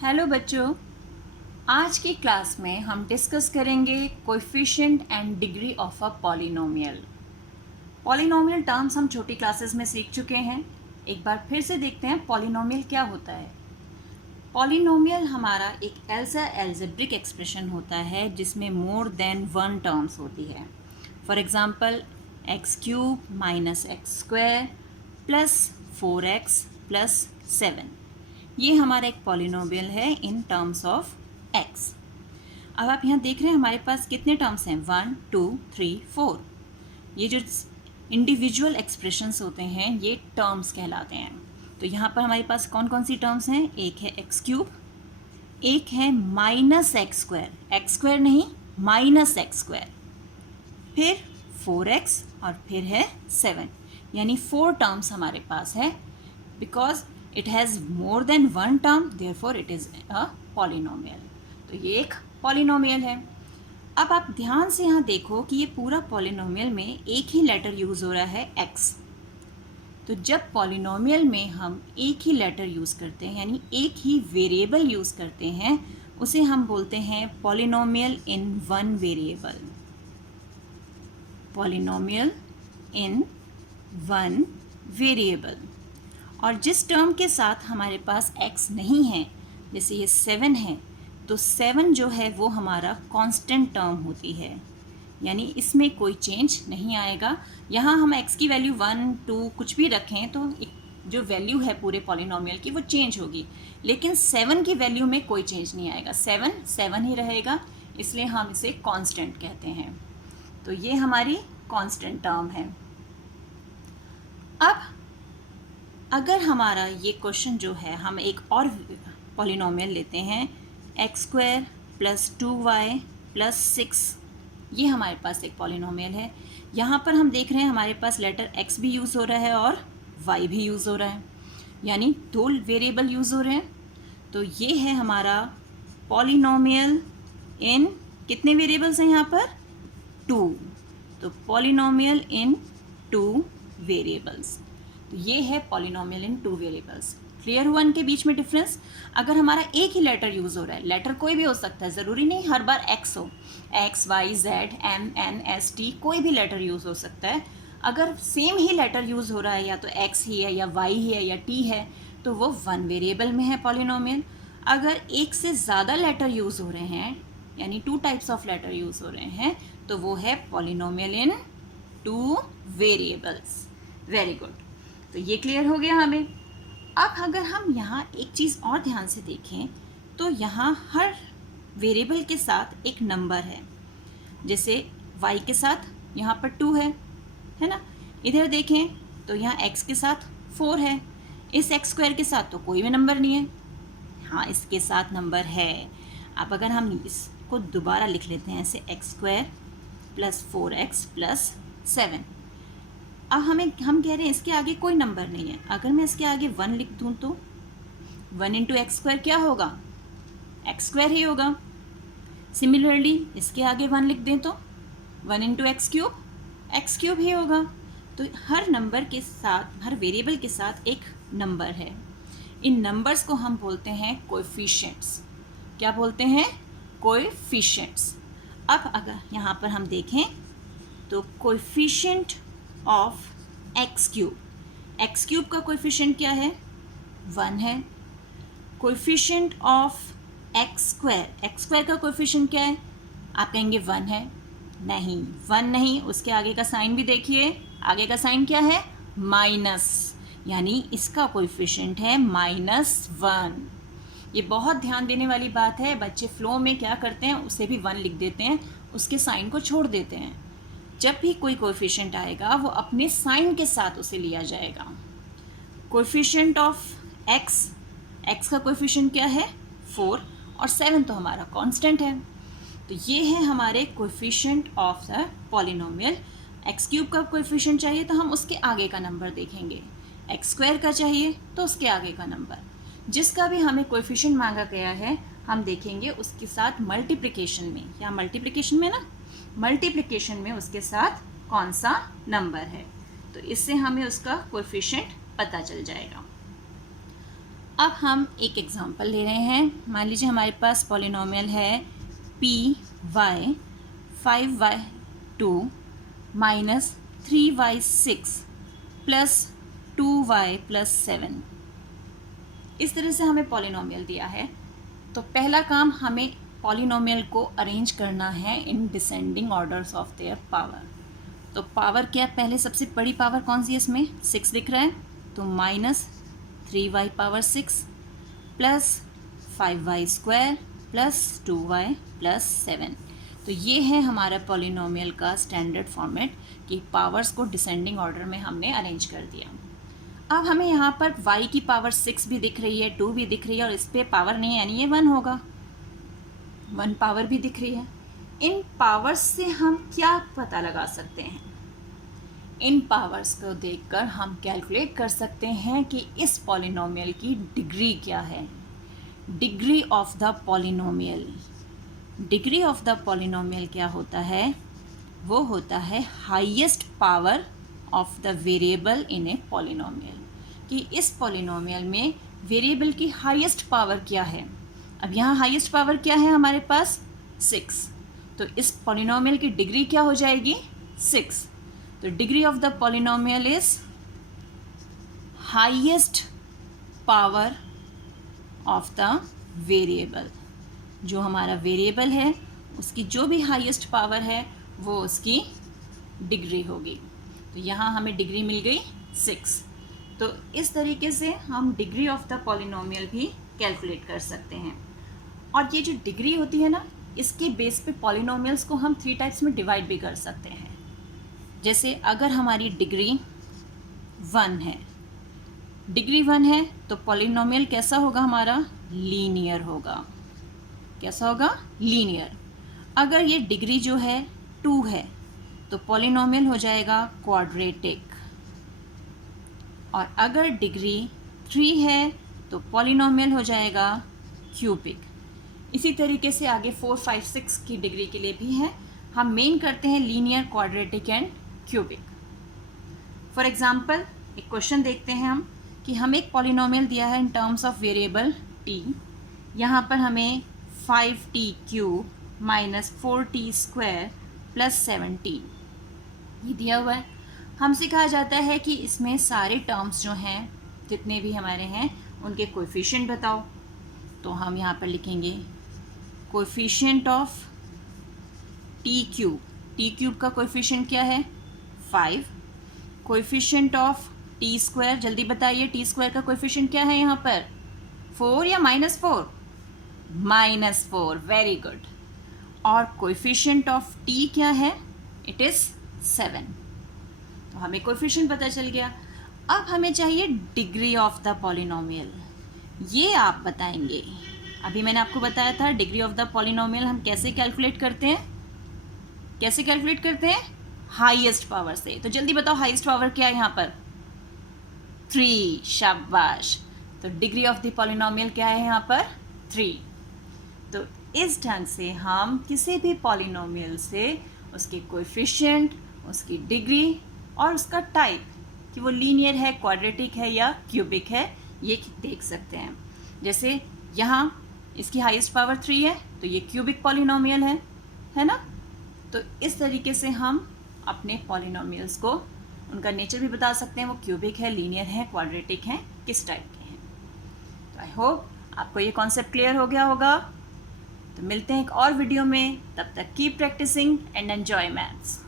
Hello बच्चों, आज की क्लास में हम डिस्कस करेंगे coefficient and degree of a polynomial. Polynomial terms हम छोटी क्लासेस में सीख चुके हैं। एक बार फिर से देखते हैं पॉलिनोमियल क्या होता है। पॉलिनोमियल हमारा एक ऐसा एल्जेब्रिक एक्सप्रेशन होता है जिसमें मोर देन वन टर्म्स होती है। For example x³ minus x² plus 4x plus 7, ये हमारा एक पॉलिनोमियल है इन टर्म्स ऑफ x। अब आप यहाँ देख रहे हैं हमारे पास कितने टर्म्स हैं, 1 2 3 4। ये जो इंडिविजुअल एक्सप्रेशंस होते हैं ये टर्म्स कहलाते हैं। तो यहाँ पर हमारे पास कौन कौन सी टर्म्स हैं, एक है x³, एक है माइनस x² नहीं माइनस x², फिर 4x और फिर है 7, यानी 4 टर्म्स हमारे पास है। Because it has more than one term, therefore it is a polynomial. तो ये एक पॉलिनोमियल है। अब आप ध्यान से यहाँ देखो कि ये पूरा पॉलिनोमियल में एक ही लेटर यूज़ हो रहा है x। तो जब पॉलिनोमियल में हम एक ही लेटर यूज़ करते हैं यानी एक ही वेरिएबल यूज़ करते हैं, उसे हम बोलते हैं polynomial in one variable. Polynomial in one variable. और जिस टर्म के साथ हमारे पास x नहीं है, जैसे ये 7 है, तो 7 जो है वो हमारा कांस्टेंट टर्म होती है, यानी इसमें कोई चेंज नहीं आएगा। यहाँ हम x की वैल्यू 1 2 कुछ भी रखें तो जो वैल्यू है पूरे पॉलिनोमियल की वो चेंज होगी, लेकिन 7 की वैल्यू में कोई चेंज नहीं आएगा। 7 7 ही रहेगा, इसलिए हम इसे कांस्टेंट कहते हैं। तो ये हमारी कांस्टेंट टर्म है। अब अगर हमारा ये क्वेश्चन जो है, हम एक और पॉलिनोमियल लेते हैं x² प्लस 2y प्लस 6, ये हमारे पास एक पॉलिनोमियल है। यहाँ पर हम देख रहे हैं हमारे पास लेटर x भी यूज़ हो रहा है और y भी यूज़ हो रहा है, यानी 2 वेरिएबल यूज़ हो रहे हैं। तो ये है हमारा पॉलिनोमियल इन कितने वेरिएबल्स हैं यहाँ पर, 2। तो पॉलिनोमियल इन 2 वेरिएबल्स। तो ये है पॉलिनोमियल इन 2 वेरिएबल्स। क्लियर हुआ इनके बीच में डिफरेंस। अगर हमारा एक ही लेटर यूज़ हो रहा है, लेटर कोई भी हो सकता है, ज़रूरी नहीं हर बार x हो, x y z m n s t कोई भी लेटर यूज़ हो सकता है। अगर सेम ही लेटर यूज़ हो रहा है, या तो x ही है या y ही है या t है, तो वो वन वेरिएबल में है पॉलिनोमियल। अगर एक से ज़्यादा लेटर यूज़ हो रहे हैं, यानी 2 टाइप्स ऑफ लेटर यूज़ हो रहे हैं, तो वो है पॉलिनोमियल इन 2 वेरिएबल्स। वेरी गुड, तो ये क्लियर हो गया हमें। अब अगर हम यहाँ एक चीज़ और ध्यान से देखें तो यहाँ हर वेरिएबल के साथ एक नंबर है। जैसे y के साथ यहाँ पर 2 है ना। इधर देखें तो यहाँ x के साथ 4 है। इस x² के साथ तो कोई भी नंबर नहीं है, हाँ इसके साथ नंबर है। अब अगर हम इसको दोबारा लिख लेते हैं ऐसे x² प्लस 4x प्लस 7। अब हम कह रहे हैं इसके आगे कोई नंबर नहीं है। अगर मैं इसके आगे 1 लिख दूँ तो 1 इंटू x² क्या होगा, x² ही होगा। सिमिलरली इसके आगे 1 लिख दें तो 1 इंटू x³ ही होगा। तो हर नंबर के साथ, हर वेरिएबल के साथ एक नंबर है। इन नंबर्स को हम बोलते हैं कोएफिशिएंट्स। क्या बोलते हैं, कोएफिशिएंट्स। अब अगर यहाँ पर हम देखें तो कोएफिशिएंट ऑफ x³ का कोएफिशिएंट क्या है, 1 है। कोएफिशिएंट ऑफ x² का कोएफिशिएंट क्या है, आप कहेंगे 1 है, नहीं 1 नहीं, उसके आगे का साइन भी देखिए, आगे का साइन क्या है, माइनस, यानी इसका कोएफिशिएंट है -1। ये बहुत ध्यान देने वाली बात है। बच्चे फ्लो में क्या करते हैं, उसे भी 1 लिख देते हैं, उसके साइन को छोड़ देते हैं। जब भी कोई कोएफिशिएंट आएगा वो अपने साइन के साथ उसे लिया जाएगा। कोएफिशिएंट ऑफ x का कोएफिशिएंट क्या है, 4, और 7 तो हमारा कांस्टेंट है। तो ये है हमारे coefficient of the polynomial. x³ का कोएफिशिएंट चाहिए तो हम उसके आगे का नंबर देखेंगे, x² का चाहिए तो उसके आगे का नंबर। जिसका भी हमें कोएफिशिएंट मांगा गया है हम देखेंगे उसके साथ मल्टीप्लिकेशन में, या मल्टीप्लिकेशन में ना, मल्टीप्लिकेशन में उसके साथ कौन सा नंबर है, तो इससे हमें उसका कोएफिशिएंट पता चल जाएगा। अब हम एक एग्जांपल ले रहे हैं। मान लीजिए हमारे पास पॉलिनोमियल है P Y 5y2 minus 3y6 plus 2y plus 7। इस तरह से हमें पॉलिनोमियल दिया है। तो पहला काम हमें पॉलिनोमियल को अरेंज करना है in descending orders of their power. तो पावर क्या है, पहले सबसे बड़ी पावर कौन सी है, इसमें 6 दिख रहा है, तो minus 3y power 6 plus 5y square plus 2y plus 7। तो ये है हमारा पॉलिनोमियल का स्टैंडर्ड फॉर्मेट कि पावर्स को डिसेंडिंग ऑर्डर में हमने अरेंज कर दिया। अब हमें यहाँ पर y की पावर 6 भी दिख रही है, 2 भी दिख रही है, और इस पर पावर नहीं है यानी ये 1 होगा। 1 पावर भी दिख रही है। इन पावर्स से हम क्या पता लगा सकते हैं? इन पावर्स को देखकर हम कैलकुलेट कर सकते हैं कि इस पॉलिनोमियल की डिग्री क्या है। Degree of the polynomial, degree of the polynomial क्या होता है? वो होता है highest power of the variable in a polynomial, कि इस पॉलिनोमियल में वेरिएबल की हाईएस्ट पावर क्या है। अब यहाँ हाईएस्ट पावर क्या है हमारे पास? 6। तो इस पॉलिनोमियल की डिग्री क्या हो जाएगी? 6। तो degree of the polynomial is highest power of the variable. जो हमारा वेरिएबल है उसकी जो भी हाईएस्ट पावर है वो उसकी डिग्री होगी। तो यहाँ हमें डिग्री मिल गई 6। तो इस तरीके से हम डिग्री ऑफ द पॉलिनोमियल भी कैलकुलेट कर सकते हैं। और ये जो डिग्री होती है ना, इसके बेस पे पॉलिनोमियल्स को हम 3 टाइप्स में डिवाइड भी कर सकते हैं। जैसे अगर हमारी डिग्री 1 है, डिग्री 1 है तो पॉलिनोमियल कैसा होगा हमारा? लीनियर होगा। कैसा होगा? लीनियर। अगर ये डिग्री जो है 2 है तो पॉलिनोमियल हो जाएगा क्वाड्रेटिक। और अगर डिग्री 3 है तो पॉलिनोमियल हो जाएगा क्यूबिक। इसी तरीके से आगे 4, 5, 6 की डिग्री के लिए भी है। हम मेन करते हैं linear, quadratic and cubic. For example एक क्वेश्चन देखते हैं हम कि हमें एक पॉलिनोमियल दिया है in terms of variable t। यहाँ पर हमें 5t³ minus 4t square plus 7t ये दिया हुआ है। हमसे कहा जाता है कि इसमें सारे टर्म्स जो हैं जितने भी हमारे हैं उनके कोएफिशिएंट बताओ। तो हम यहाँ पर लिखेंगे कोएफिशिएंट ऑफ t³ t³ का कोएफिशिएंट क्या है? 5। कोएफिशिएंट ऑफ t स्क्वायर, जल्दी बताइए t स्क्वायर का कोएफिशिएंट क्या है यहाँ पर? 4 या -4? -4, वेरी गुड। और कोएफिशिएंट ऑफ t क्या है? It is 7। तो हमें कोएफिशिएंट पता चल गया। अब हमें चाहिए डिग्री ऑफ द पॉलिनोमियल। ये आप बताएंगे। अभी मैंने आपको बताया था डिग्री ऑफ द पॉलिनोमियल हम कैसे कैलकुलेट करते हैं। कैसे कैलकुलेट करते हैं? हाईएस्ट पावर से। तो जल्दी बताओ हाईएस्ट पावर क्या है यहाँ पर? 3। शाबाश। तो डिग्री ऑफ द पॉलिनोमियल क्या है यहाँ पर? 3। तो इस ढंग से हम किसी भी पॉलिनोमियल से उसके कोएफिशिएंट, उसकी डिग्री और उसका टाइप कि वो लीनियर है, क्वाड्रेटिक है या क्यूबिक है, ये देख सकते हैं। जैसे यहाँ इसकी हाईएस्ट पावर 3 है तो ये क्यूबिक पॉलिनोमियल है ना। तो इस तरीके से हम अपने पॉलिनोमियल्स को उनका नेचर भी बता सकते हैं, वो क्यूबिक है, लीनियर है, क्वाड्रेटिक है, किस टाइप के हैं। तो आई होप आपको ये कॉन्सेप्ट क्लियर हो गया होगा। तो मिलते हैं एक और वीडियो में, तब तक keep practising and enjoy maths.